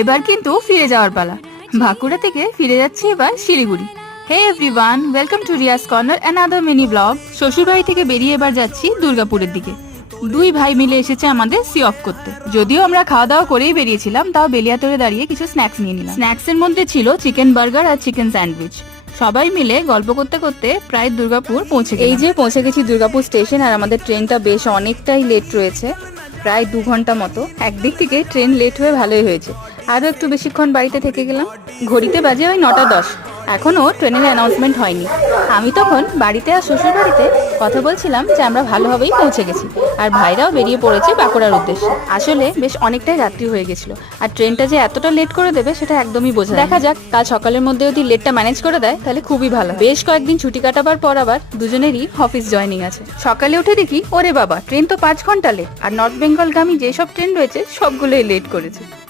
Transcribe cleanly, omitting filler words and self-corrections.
এবার কিন্তু ফিরে যাওয়ার পালা। বাঁকুড়া থেকে ফিরে যাচ্ছি এবার Siliguri. Hey everyone, welcome to Riya's corner another mini vlog. শ্বশুরবাড়ি থেকে বেরিয়ে এবার যাচ্ছি দুর্গাপুরের দিকে। দুই ভাই মিলে এসেছে আমাদের সি অফ করতে। যদিও আমরা খাওয়া দাওয়া করেই বেরিয়েছিলাম, তাও বেলিয়াতরে দাঁড়িয়ে কিছু স্ন্যাক্স নিয়ে নিলাম। স্ন্যাক্সের মধ্যে ছিল চিকেন বার্গার আর চিকেন স্যান্ডউইচ। সবাই মিলে গল্প করতে করতে প্রায় দুর্গাপুর পৌঁছে গেলাম। এই যে পৌঁছে গেছি দুর্গাপুর স্টেশন, আর আমাদের ট্রেনটা বেশ অনেকটাই লেট রয়েছে, প্রায় 2 ঘন্টা মতো। একদিক থেকে ট্রেন লেট হয়ে ভালোই হয়েছে, আরও একটু বেশিক্ষণ বাড়িতে থেকে গেলাম। ঘড়িতে বাজে ওই 9টা 10, এখনও ট্রেনের অ্যানাউন্সমেন্ট হয়নি। আমি তখন বাড়িতে আর শ্বশুর বাড়িতে কথা বলছিলাম যে আমরা ভালোভাবেই পৌঁছে গেছি, আর ভাইরাও বেরিয়ে পড়েছে বাঁকুড়ার উদ্দেশ্যে। আসলে বেশ অনেকটাই রাত্রি হয়ে গেছিল, আর ট্রেনটা যে এতটা লেট করে দেবে সেটা একদমই বোঝা। দেখা যাক, কাল সকালের মধ্যে যদি লেটটা ম্যানেজ করে দেয় তাহলে খুবই ভালো। বেশ কয়েকদিন ছুটি কাটাবার পর আবার দুজনেরই অফিস জয়েনিং আছে। সকালে উঠে দেখি, ওরে বাবা, ট্রেন তো 5 ঘন্টা লেট, আর নর্থ বেঙ্গলগামী যেসব ট্রেন রয়েছে সবগুলোই লেট করেছে।